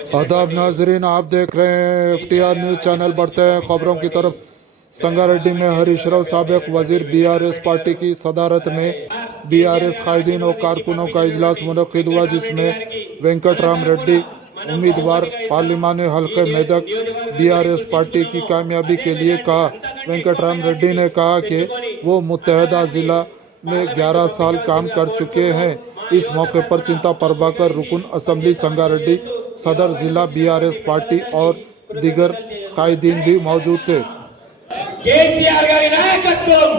आदाब नाजरीन, आप देख रहे हैं FTR न्यूज चैनल। बढ़ते हैं खबरों की तरफ। संगारेड्डी में हरीश राव साबिक वजीर BRS पार्टी की सदारत में BRS कायदीन और कारकुनों का इजलास मुनक्किद हुआ, जिसमें वेंकटराम रेड्डी उम्मीदवार पार्लिमानी हल्के मेदक BRS पार्टी की कामयाबी के लिए कहा। वेंकटराम रेड्डी ने कहा कि वो मुत्तहदा जिला में 11 साल काम कर चुके हैं। इस मौके पर चिंता प्रभाकर रुकन असम्बली संगारेड्डी, सदर जिला BRS पार्टी और दीगर कायदीन भी मौजूद थे। కేసీఆర్ గారి నాయకత్వం,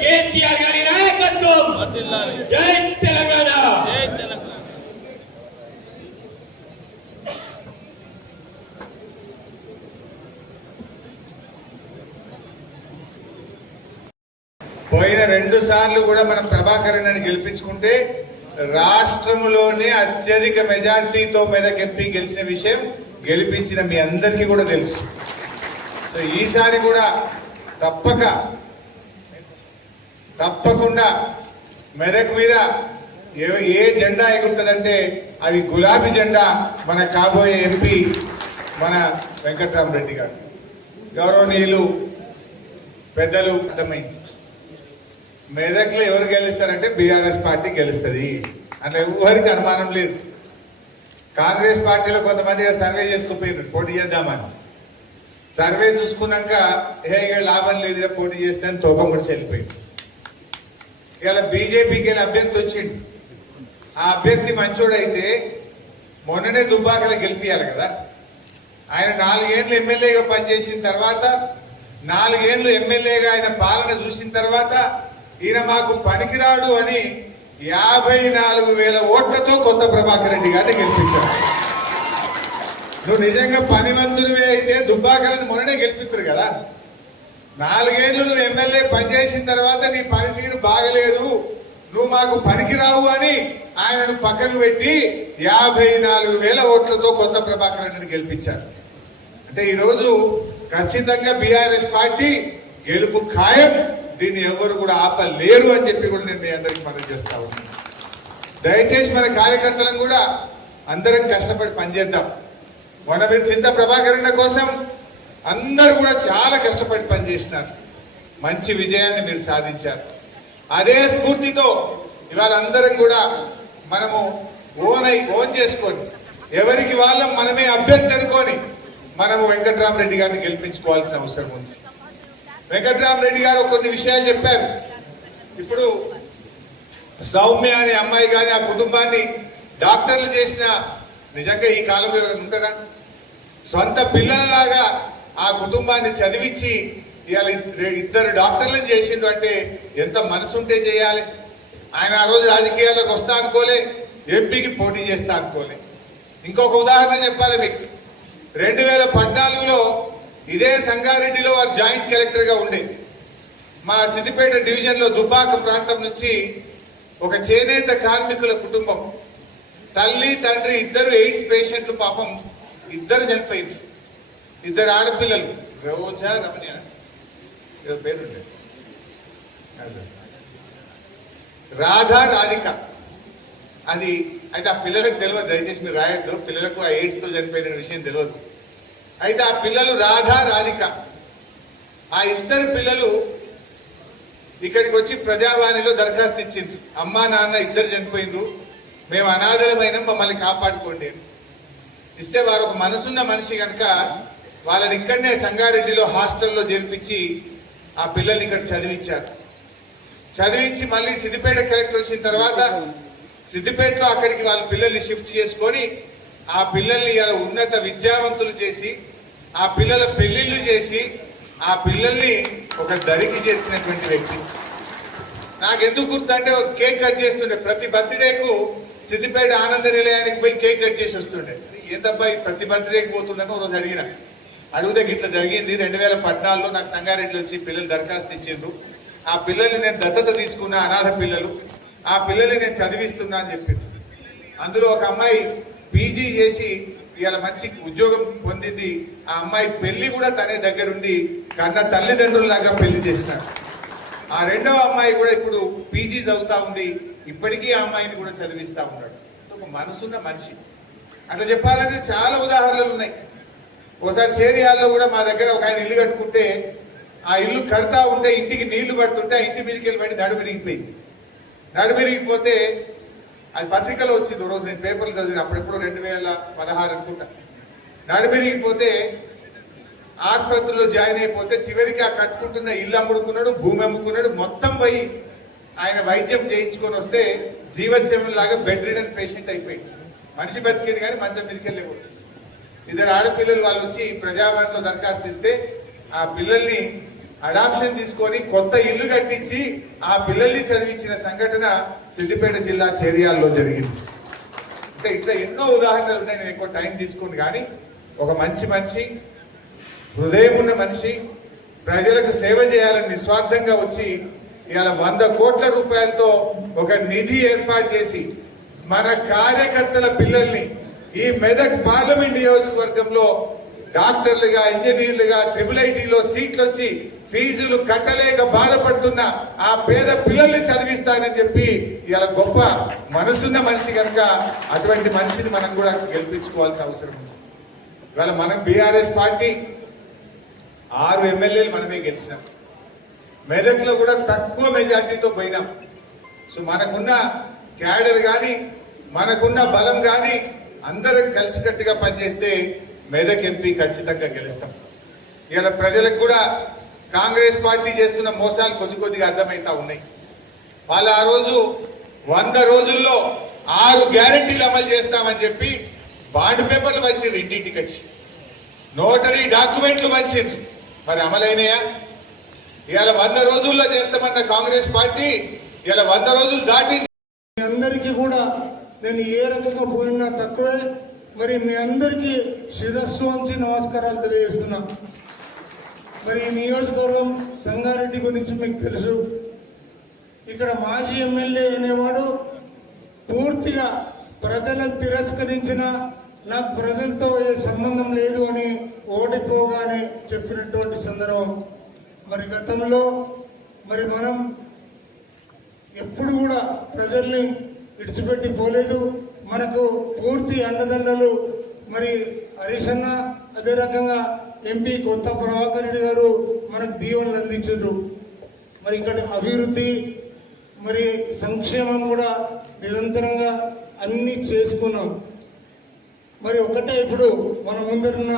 కేసీఆర్ గారి నాయకత్వం, జై తెలంగాణ। పోయిన 2 సార్లు కూడా మనం ప్రభాకర్ అన్నని గెలిపించుకుంటే రాష్ట్రంలోనే అత్యధిక మెజార్టీతో మెదక్ ఎంపీ గెలిచిన విషయం గెలిపించిన మీ అందరికీ కూడా తెలుసు। సో ఈసారి కూడా తప్పకుండా మెదక్ మీద ఏ జెండా ఎగురుతుందంటే అది గులాబీ జెండా। మన కాబోయే ఎంపీ మన వెంకట్రామరెడ్డి గారు, గౌరవనీయులు పెద్దలు, అర్థమైంది మెదక్లో ఎవరు గెలుస్తారంటే BRS పార్టీ గెలుస్తుంది అంటే ఎవరికి అనుమానం లేదు। కాంగ్రెస్ పార్టీలో కొంతమంది సర్వే చేసుకుపోయారు పోటీ చేద్దామని, సర్వే చూసుకున్నాక ఇక లాభం లేదు పోటీ చేస్తే అని తోక ముడిచి వెళ్ళిపోయింది। ఇలా బీజేపీకి వెళ్ళి అభ్యర్థి వచ్చింది, ఆ అభ్యర్థి మంచోడైతే మొన్ననే దుబ్బాకలో గెలిపియాలి కదా। ఆయన 4 ఏళ్ళు ఎమ్మెల్యేగా పనిచేసిన తర్వాత, 4 ఏళ్ళు ఎమ్మెల్యేగా ఆయన పాలన చూసిన తర్వాత ఈయన మాకు పనికిరాడు అని 54,000 ఓట్లతో కొత్త ప్రభాకర్ రెడ్డి గారిని గెలిపించారు। నువ్వు నిజంగా పనివంతునివే అయితే దుబ్బాకలను మొన్ననే గెలిపిస్తారు కదా। 4 ఏళ్ళు నువ్వు ఎమ్మెల్యే పనిచేసిన తర్వాత నీ పనితీరు బాగలేదు, నువ్వు మాకు పనికిరావు అని ఆయనను పక్కకు పెట్టి 54,000 ఓట్లతో కొత్త ప్రభాకర్ రెడ్డిని గెలిపించారు। అంటే ఈరోజు ఖచ్చితంగా BRS పార్టీ గెలుపు ఖాయం, దీన్ని ఎవరు కూడా ఆపలేరు అని చెప్పి కూడా నేను మీ అందరికి మనవి చేస్తా ఉన్నాను। దయచేసి మన కార్యకర్తలను కూడా అందరం కష్టపడి పనిచేద్దాం। మన మీరు చింత ప్రభాకరణ కోసం అందరూ కూడా చాలా కష్టపడి పనిచేసినారు, మంచి విజయాన్ని మీరు సాధించారు। అదే స్ఫూర్తితో ఇవాళ అందరం కూడా మనము ఓన్ చేసుకొని ఎవరికి వాళ్ళం మనమే అభ్యర్థి అనుకొని మనము వెంకట్రామరెడ్డి గారిని గెలిపించుకోవాల్సిన అవసరం ఉంది। వెంకట్రామరెడ్డి గారు కొన్ని విషయాలు చెప్పారు। ఇప్పుడు సౌమ్య అనే అమ్మాయి కానీ ఆ కుటుంబాన్ని డాక్టర్లు చేసిన, నిజంగా ఈ కాలంలో ఎవరైనా ఉంటారా? సొంత పిల్లలలాగా ఆ కుటుంబాన్ని చదివించి ఇవాళ 2 డాక్టర్లను చేసిండు అంటే ఎంత మనసు ఉంటే చేయాలి। ఆయన ఆ రోజు రాజకీయాల్లోకి వస్తా అనుకోలే, ఎంపీకి పోటీ చేస్తా అనుకోలే। ఇంకొక ఉదాహరణ చెప్పాలి మీకు, 2014లో ఇదే సంగారెడ్డిలో వారు జాయింట్ కలెక్టర్గా ఉండే మా సిద్దిపేట డివిజన్లో దుబ్బాక ప్రాంతం నుంచి ఒక చేనేత కార్మికుల కుటుంబం, తల్లి తండ్రి 2 ఎయిడ్స్ పేషెంట్లు, పాపం 2 చనిపోయింది। 2 ఆడపిల్లలు, రోజా రమణి పేరుండే, రాధా రాధిక, అది అయితే ఆ పిల్లలకు తెలియదు, దయచేసి మీరు రాయొద్దు, పిల్లలకు ఆ ఎయిడ్స్తో చనిపోయిన విషయం తెలియదు। అయితే ఆ పిల్లలు రాధా రాధిక, ఆ 2 పిల్లలు ఇక్కడికి వచ్చి ప్రజావాణిలో దరఖాస్తు ఇచ్చిండ్రు, అమ్మా నాన్న 2 చనిపోయిండ్రు, మేము అనాథలమైన మమ్మల్ని కాపాడుకోండి ఇస్తే, వారు ఒక మనసున్న మనిషి కనుక వాళ్ళని ఇక్కడనే సంగారెడ్డిలో హాస్టల్లో చేర్పించి ఆ పిల్లల్ని ఇక్కడ చదివించారు। చదివించి మళ్ళీ సిద్దిపేట కలెక్టర్ వచ్చిన తర్వాత సిద్దిపేటలో అక్కడికి వాళ్ళ పిల్లల్ని షిఫ్ట్ చేసుకొని ఆ పిల్లల్ని ఇలా ఉన్నత విద్యావంతులు చేసి, ఆ పిల్లల పెళ్లిళ్ళు చేసి, ఆ పిల్లల్ని ఒక దరికి చేర్చినటువంటి వ్యక్తి। నాకెందుకు గుర్తు అంటే కేక్ కట్ చేస్తుండే, ప్రతి బర్త్డేకు సిద్దిపేట ఆనంద నిలయానికి పోయి కేక్ కట్ చేసి వస్తుండే। ఏందబ్బా ప్రతి బర్త్డేకి పోతుండని రోజు అడిగితే ఇట్లా జరిగింది, 2014లో నాకు సంగారెడ్డిలో వచ్చి పిల్లలు దరఖాస్తు ఇచ్చిండ్రు, ఆ పిల్లల్ని నేను దత్తత తీసుకున్న, అనాథ పిల్లలు, ఆ పిల్లల్ని నేను చదివిస్తున్నా అని చెప్పింది। అందులో ఒక అమ్మాయి PG చేసి ఇవాళ మంచి ఉద్యోగం పొందింది, ఆ అమ్మాయి పెళ్లి కూడా తనే దగ్గరుండి కన్న తల్లిదండ్రులలాగా పెళ్లి చేసినారు। ఆ 2వ అమ్మాయి కూడా ఇప్పుడు PG చదువుతా ఉంది, ఇప్పటికీ ఆ అమ్మాయిని కూడా చదివిస్తా ఉన్నాడు। ఒక మనసున్న మనిషి, అట్లా చెప్పాలంటే చాలా ఉదాహరణలు ఉన్నాయి. ఒకసారి చేరియాల్లో కూడా మా దగ్గర ఒక ఆయన ఇల్లు కట్టుకుంటే ఆ ఇల్లు కడతా ఉంటే ఇంటికి నీళ్లు పడుతుంటే ఆ ఇంటి మీదకి వెళ్ళి నడు విరిగిపోయింది. నడు విరిగిపోతే అది పత్రికలో వచ్చింది. రోజు నేను పేపర్లు చదివిన అప్పుడెప్పుడు 2016 అనుకుంటా. నడు విరిగిపోతే ఆసుపత్రిలో జాయిన్ అయిపోతే చివరికి ఆ కట్టుకుంటున్న ఇల్లు అమ్ముడుకున్నాడు, భూమి అమ్ముకున్నాడు, మొత్తం పోయి ఆయన వైద్యం చేయించుకొని వస్తే జీవోత్సవం లాగా బెడ్ రిడన్ పేషెంట్ అయిపోయింది. మనిషి బతికేది కానీ మంచం మీదకి వెళ్ళకూడదు. 2 ఆడపిల్లలు వాళ్ళు వచ్చి ప్రజాభవన్లో దరఖాస్తు ఇస్తే ఆ పిల్లల్ని అడాప్షన్ తీసుకొని కొత్త ఇల్లు కట్టించి ఆ పిల్లల్ని చదివించిన సంఘటన సిద్దిపేట జిల్లా చేరియాల్లో జరిగింది. అంటే ఇట్లా ఎన్నో ఉదాహరణలు ఉన్నాయి. నేను ఎక్కువ టైం తీసుకోండి కానీ ఒక మంచి మనిషి, హృదయం ఉన్న మనిషి, ప్రజలకు సేవ చేయాలని నిస్వార్థంగా వచ్చి ఇవాళ 100 కోట్ల రూపాయలతో ఒక నిధి ఏర్పాటు చేసి మన కార్యకర్తల పిల్లల్ని ఈ మెదక్ పార్లమెంట్ నియోజకవర్గంలో డాక్టర్లుగా, ఇంజనీర్లుగా, IIITలో సీట్లు వచ్చి ఫీజులు కట్టలేక బాధపడుతున్న ఆ పేద పిల్లల్ని చదివిస్తానని చెప్పి ఇలా గొప్ప మనసున్న మనిషి కనుక అటువంటి మనిషిని మనం కూడా గెలిపించుకోవాల్సిన అవసరం ఉంది. ఇవాళ మనం బీఆర్ఎస్ పార్టీ 6 ఎమ్మెల్యేలు మనమే గెలిచినాం. మెదక్లో కూడా తక్కువ మెజార్టీతో పోయినాం. సో మనకున్న క్యాడర్ కానీ మనకున్న బలం కానీ అందరం కలిసికట్టుగా పనిచేస్తే మెదక్ ఎంపీ ఖచ్చితంగా గెలుస్తాం. ఇలా ప్రజలకు కూడా కాంగ్రెస్ పార్టీ చేస్తున్న మోసాలు కొద్దిగా అర్థమవుతా ఉన్నాయి. వాళ్ళు ఆ రోజు 100 రోజుల్లో 6 గ్యారెంటీలు అమలు చేస్తామని చెప్పి బాండ్ పేపర్లు పంచారు, ఇంటింటికి వచ్చి నోటరీ డాక్యుమెంట్లు పంచారు. మరి అమలైనయా? ఇవాళ 100 రోజుల్లో చేస్తామన్న కాంగ్రెస్ పార్టీ ఇలా 100 రోజులు దాటింది. మీ అందరికీ కూడా నేను ఏ రకంగా పోయినా తక్కువే. మరి మీ అందరికీ శిరస్సు వంచి నమస్కారాలు తెలియజేస్తున్నా. మరి ఈ నియోజకవర్గం సంగారెడ్డి గురించి మీకు తెలుసు. ఇక్కడ మాజీ ఎమ్మెల్యే అనేవాడు పూర్తిగా ప్రజలను తిరస్కరించిన, నాకు ప్రజలతో ఏ సంబంధం లేదు అని ఓడిపోగానే చెప్పినటువంటి సందర్భం. మరి గతంలో మరి మనం ఎప్పుడు కూడా ప్రజల్ని విడిచిపెట్టి పోలేదు. మనకు పూర్తి అండదండలు మరి హరీష్ అన్న, అదే రకంగా ఎంపీ కొత్త ప్రభాకర్ రెడ్డి గారు మనకు దీవెనలు అందించారు. మరి ఇక్కడ అభివృద్ధి మరి సంక్షేమం కూడా నిరంతరంగా అన్నీ చేసుకున్నాం. మరి ఒకటే ఇప్పుడు మన ముందరున్న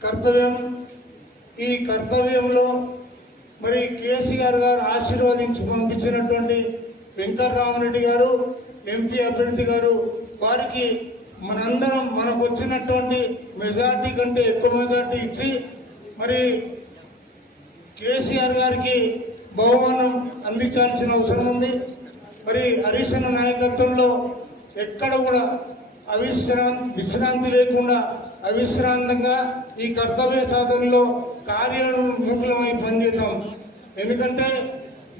కర్తవ్యం. ఈ కర్తవ్యంలో మరి కేసీఆర్ గారు ఆశీర్వదించి పంపించినటువంటి వెంకటరామరెడ్డి గారు ఎంపీ అభ్యర్థి గారు, వారికి మనందరం మనకు వచ్చినటువంటి మెజార్టీ కంటే ఎక్కువ మెజార్టీ ఇచ్చి మరి కేసీఆర్ గారికి బహుమానం అందించాల్సిన అవసరం ఉంది. మరి హరీష్ అన్న నాయకత్వంలో ఎక్కడ కూడా విశ్రాంతి లేకుండా అవిశ్రాంతంగా ఈ కర్తవ్య సాధనలో కార్యోన్ముఖులమై పనిచేద్దాం. ఎందుకంటే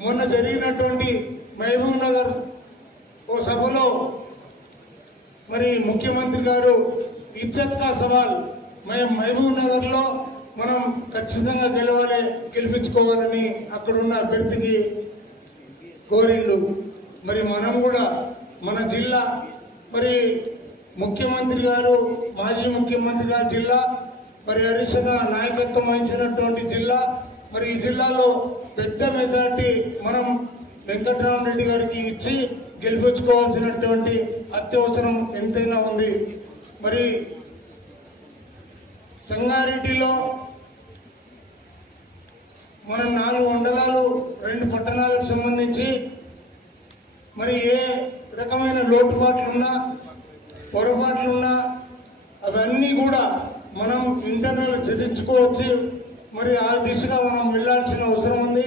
మొన్న జరిగినటువంటి మహబూబ్ నగర్ ఓ సభలో మరి ముఖ్యమంత్రి గారు ఇజ్జత్ కా సవాల్, మేము మహబూబ్ నగర్లో మనం ఖచ్చితంగా గెలిపించుకోవాలని అక్కడున్న అభ్యర్థికి కోరిండు. మరి మనం కూడా మన జిల్లా మరి ముఖ్యమంత్రి గారు, మాజీ ముఖ్యమంత్రి గారి జిల్లా, మరి హరీష్ అన్న నాయకత్వం వహించినటువంటి జిల్లా, మరి ఈ జిల్లాలో పెద్ద మెజార్టీ మనం వెంకటరామరెడ్డి గారికి ఇచ్చి గెలిపించుకోవాల్సినటువంటి అత్యవసరం ఎంతైనా ఉంది. మరి సంగారెడ్డిలో మనం 4 మండలాలు 2 పట్టణాలకు సంబంధించి మరి ఏ రకమైన లోటుపాట్లున్నా పొరపాట్లున్నా అవన్నీ కూడా మనం ఇంటర్నల్ చర్చించుకోవచ్చు. మరి ఆ దిశగా మనం వెళ్ళాల్సిన అవసరం ఉంది.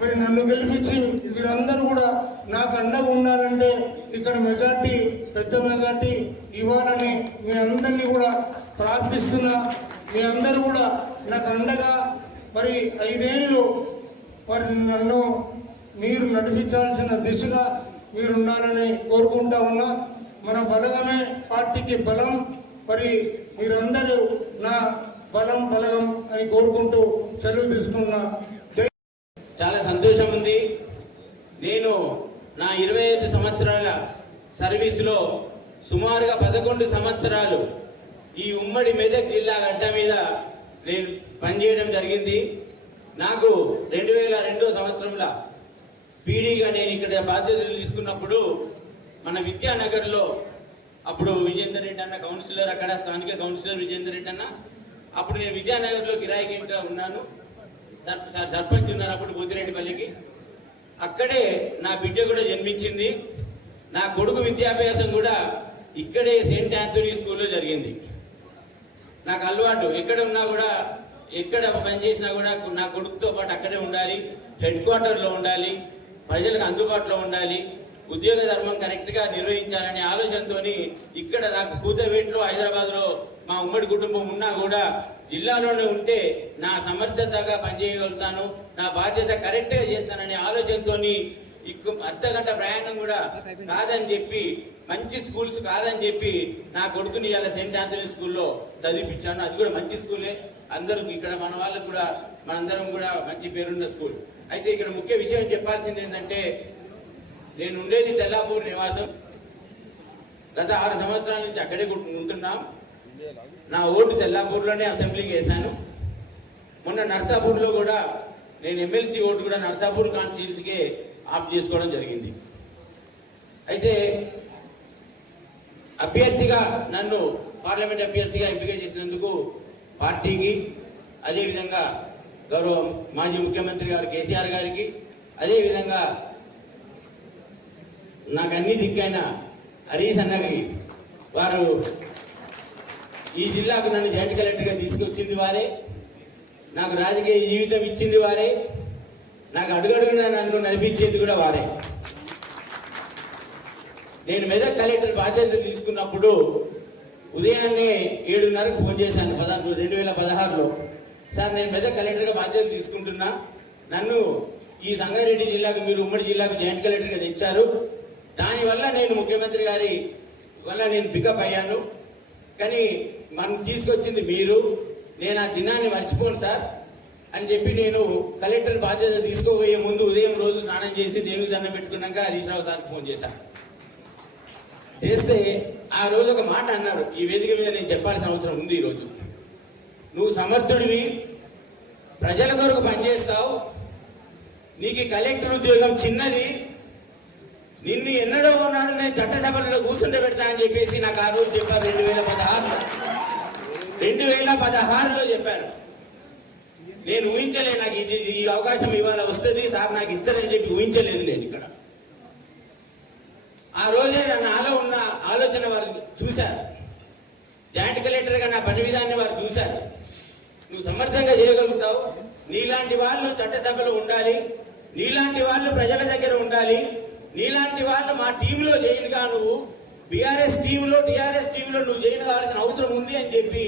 మరి నన్ను గెలిపించి మీరందరూ కూడా నాకు అండగా ఉండాలంటే ఇక్కడ మెజార్టీ, పెద్ద మెజార్టీ ఇవ్వాలని మీ అందరినీ కూడా ప్రార్థిస్తున్నా. మీ అందరూ కూడా నాకు అండగా మరి 5 ఏళ్ళు మరి నన్ను మీరు నడిపించాల్సిన దిశగా మీరు ఉండాలని కోరుకుంటా ఉన్నా. మన బలగమే పార్టీకి బలం. మరి మీరందరూ నా బలగం అని కోరుకుంటూ సెలవు తీసుకున్నా. చాలా సంతోషం ఉంది. నేను నా 25 సంవత్సరాల సర్వీసులో సుమారుగా 11 సంవత్సరాలు ఈ ఉమ్మడి మెదక్ జిల్లా గడ్డ మీద నేను పనిచేయడం జరిగింది. నాకు 2002 సంవత్సరంలో పీడీగా నేను ఇక్కడ బాధ్యతలు తీసుకున్నప్పుడు మన విద్యానగర్లో అప్పుడు విజేందర్ రెడ్డి అన్న కౌన్సిలర్, అక్కడ స్థానిక కౌన్సిలర్ విజేందర్ రెడ్డి అన్న, అప్పుడు నేను విద్యానగర్లో కిరాయికి ఇంట్లో ఉన్నాను, సర్పంచ్ ఉన్నారు అప్పుడు బుద్ధిరెడ్డిపల్లికి. అక్కడే నా బిడ్డ కూడా జన్మించింది. నా కొడుకు విద్యాభ్యాసం కూడా ఇక్కడే సెయింట్ ఆంథోనీ స్కూల్లో జరిగింది. నాకు అలవాటు, ఎక్కడ ఉన్నా కూడా, ఎక్కడ పనిచేసినా కూడా నా కొడుకుతో పాటు అక్కడే ఉండాలి, హెడ్ క్వార్టర్లో ఉండాలి, ప్రజలకు అందుబాటులో ఉండాలి, ఉద్యోగ ధర్మం కరెక్ట్గా నిర్వహించాలనే ఆలోచనతో ఇక్కడ నాకు కూతవేట్లో హైదరాబాద్లో మా ఉమ్మడి కుటుంబం ఉన్నా కూడా జిల్లాలోనే ఉంటే నా సమర్థతగా పనిచేయగలుగుతాను, నా బాధ్యత కరెక్ట్గా చేస్తాననే ఆలోచనతో అర్ధగంట ప్రయాణం కూడా కాదని చెప్పి, మంచి స్కూల్స్ కాదని చెప్పి నా కొడుకుని ఇలా సెయింట్ ఆంథోనీ స్కూల్లో చదివించాను. అది కూడా మంచి స్కూలే, అందరూ ఇక్కడ మన వాళ్ళకు కూడా మనందరం కూడా మంచి పేరున్న స్కూల్. అయితే ఇక్కడ ముఖ్య విషయం చెప్పాల్సింది ఏంటంటే, నేను ఉండేది తెల్లాపూర్ నివాసం. గత 6 సంవత్సరాల నుంచి అక్కడే ఉంటున్నాం. నా ఓటు తెల్లాపూర్లోనే అసెంబ్లీకి వేశాను. మొన్న నర్సాపూర్లో కూడా నేను ఎమ్మెల్సీ ఓటు కూడా నర్సాపూర్ కాన్స్టిట్యున్సీకే ఆప్ చేసుకోవడం జరిగింది. అయితే అభ్యర్థిగా నన్ను పార్లమెంట్ అభ్యర్థిగా ఎంపిక చేసినందుకు పార్టీకి, అదేవిధంగా గౌరవ మాజీ ముఖ్యమంత్రి గారు కేసీఆర్ గారికి, అదేవిధంగా నాకు అన్ని దిక్కైన హరీష్ అన్నకి, వారు ఈ జిల్లాకు నన్ను జాయింట్ కలెక్టర్గా తీసుకొచ్చింది వారే, నాకు రాజకీయ జీవితం ఇచ్చింది వారే, నాకు అడుగడుగున నన్ను నడిపించేది కూడా వారే. నేను మెదక్ కలెక్టర్ బాధ్యతలు తీసుకున్నప్పుడు ఉదయాన్నే 7:30కు ఫోన్ చేశాను 2016లో. సార్, నేను మెదక్ కలెక్టర్గా బాధ్యతలు తీసుకుంటున్నా, నన్ను ఈ సంగారెడ్డి జిల్లాకు మీరు ఉమ్మడి జిల్లాకు జాయింట్ కలెక్టర్గా తెచ్చారు, దానివల్ల నేను ముఖ్యమంత్రి గారి వల్ల నేను పికప్ అయ్యాను, కానీ మనం తీసుకొచ్చింది మీరు, నేను ఆ దినాన్ని మర్చిపోను సార్ అని చెప్పి నేను కలెక్టర్ బాధ్యత తీసుకోబోయే ముందు ఉదయం రోజు స్నానం చేసి దేవుని దండం పెట్టుకున్నాక హరీష్ రావు సార్కి ఫోన్ చేశాను. చేస్తే ఆ రోజు ఒక మాట అన్నారు, ఈ వేదిక మీద నేను చెప్పాల్సిన అవసరం ఉంది ఈరోజు. నువ్వు సమర్థుడివి, ప్రజల కొరకు పనిచేస్తావు, నీకు కలెక్టర్ ఉద్యోగం చిన్నది, నిన్ను ఎన్నడో ఉన్నాడు నేను చట్టసభలో కూర్చుంటే పెడతా అని చెప్పేసి నాకు ఆ రోజు చెప్పారు. 2016లో చెప్పారు. నేను ఊహించలేదు, నాకు ఈ అవకాశం ఇవాళ వస్తుంది సార్ నాకు ఇస్తారని చెప్పి ఊహించలేదు నేను ఇక్కడ. ఆ రోజే నాలో ఉన్న ఆలోచన వారు చూశారు, జాయింట్ కలెక్టర్గా నా పని విధాన్ని వారు చూశారు. నువ్వు సమర్థంగా చేయగలుగుతావు, నీలాంటి వాళ్ళు చట్టసభలో ఉండాలి, నీలాంటి వాళ్ళు ప్రజల దగ్గర ఉండాలి, నీలాంటి వాళ్ళు మా టీంలో జైలుగా నువ్వు టీఆర్ఎస్ టీంలో నువ్వు జైలు కావాల్సిన అవసరం ఉంది అని చెప్పి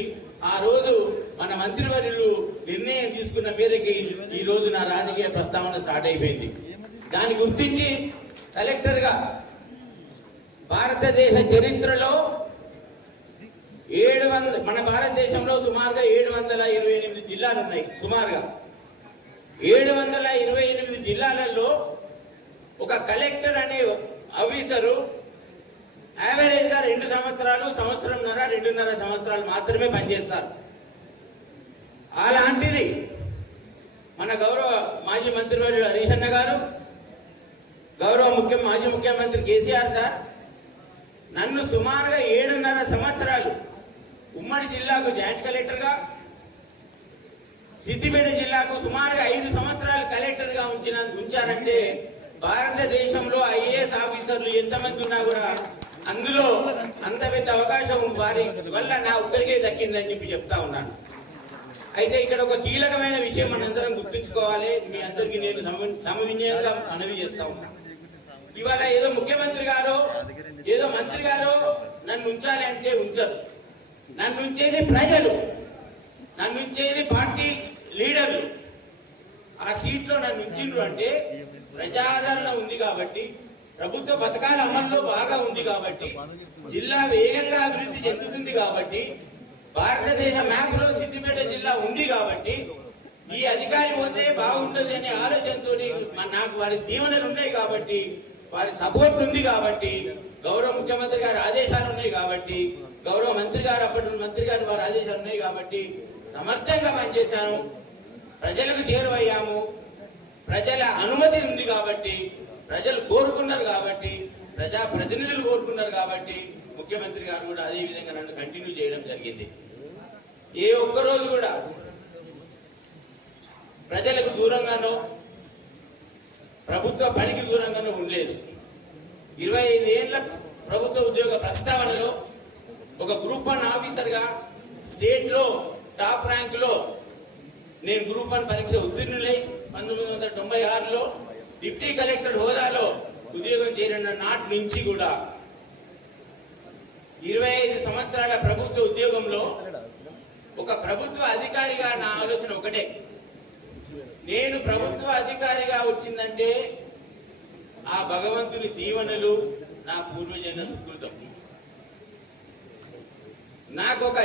ఆ రోజు మన మంత్రివర్యులు నిర్ణయం తీసుకున్న మేరకి ఈ రోజు నా రాజకీయ ప్రస్తావన స్టార్ట్ అయిపోయింది. దాన్ని గుర్తించి కలెక్టర్గా భారతదేశ చరిత్రలో మన భారతదేశంలో సుమారుగా 728 జిల్లాలు ఉన్నాయి. సుమారుగా 728 జిల్లాలలో ఒక కలెక్టర్ అనే ఆఫీసరు యావరేజ్గా 2 సంవత్సరాలు, సంవత్సరంన్నర, 2.5 సంవత్సరాలు మాత్రమే పనిచేస్తారు. అలాంటిది మన గౌరవ మాజీ మంత్రివర్యులు హరీష్ అన్న గారు, గౌరవ మాజీ ముఖ్యమంత్రి కేసీఆర్ సార్ నన్ను సుమారుగా 7.5 సంవత్సరాలు ఉమ్మడి జిల్లాకు జాయింట్ కలెక్టర్గా, సిద్దిపేట జిల్లాకు సుమారుగా 5 సంవత్సరాలు కలెక్టర్గా ఉంచారంటే భారతదేశంలో ఐఏఎస్ ఆఫీసర్లు ఎంతమంది ఉన్నా కూడా అందులో అంత పెద్ద అవకాశం వారి వల్ల నా ఒక్కరికే దక్కిందని చెప్పి చెప్తా ఉన్నాను. అయితే ఇక్కడ ఒక కీలకమైన విషయం మనందరం గుర్తుంచుకోవాలి. మీ అందరికీ నేను సమవినయంగా మనవి చేస్తా ఉన్నాను. ఇవాళ ఏదో ముఖ్యమంత్రి గారో ఏదో మంత్రి గారో నన్ను ఉంచాలి అంటే ఉంచరు. నన్ను ఉంచేది ప్రజలు, నన్ను ఉంచేది పార్టీ లీడర్లు. ఆ సీట్లో నన్ను ఉంచిండ్రు అంటే ప్రజాదరణ ఉంది కాబట్టి, ప్రభుత్వ పథకాల అమల్లో బాగా ఉంది కాబట్టి, జిల్లా వేగంగా అభివృద్ధి చెందుతుంది కాబట్టి, భారతదేశ మ్యాప్లో సిద్దిపేట జిల్లా ఉంది కాబట్టి, ఈ అధికారి పోతే బాగుంటుంది అనే ఆలోచనతో నాకు వారి దీవెనలు ఉన్నాయి కాబట్టి, వారి సపోర్ట్ ఉంది కాబట్టి గౌరవ ముఖ్యమంత్రి గారి ఆదేశాలు ఉన్నాయి కాబట్టి, గౌరవ మంత్రి గారు అప్పటి మంత్రి గారి వారి ఆదేశాలు ఉన్నాయి కాబట్టి సమర్థంగా పనిచేశాను. ప్రజలకు చేరువయ్యాము. ప్రజల అనుమతి ఉంది కాబట్టి, ప్రజలు కోరుకున్నారు కాబట్టి, ప్రజా ప్రతినిధులు కోరుకున్నారు కాబట్టి ముఖ్యమంత్రి గారు కూడా అదే విధంగా నన్ను కంటిన్యూ చేయడం జరిగింది. ఏ ఒక్కరోజు కూడా ప్రజలకు దూరంగానో ప్రభుత్వ పనికి దూరంగానో ఉండలేదు. 25 ఏళ్ల ప్రభుత్వ ఉద్యోగ ప్రస్తావనలో ఒక గ్రూప్ 1 ఆఫీసర్గా స్టేట్లో టాప్ ర్యాంకులో నేను గ్రూప్ 1 పరీక్ష ఉత్తీర్ణులై 1996లో డిప్టీ కలెక్టర్ హోదాలో ఉద్యోగం చేరిన నాటి నుంచి కూడా 25 సంవత్సరాల ప్రభుత్వ ఉద్యోగంలో ఒక ప్రభుత్వ అధికారిగా నా ఆలోచన ఒకటే, నేను ప్రభుత్వ అధికారిగా వచ్చిందంటే ఆ భగవంతుని దీవెనలు, నా పూర్వజన్మ సుకృతం. నాకు ఒక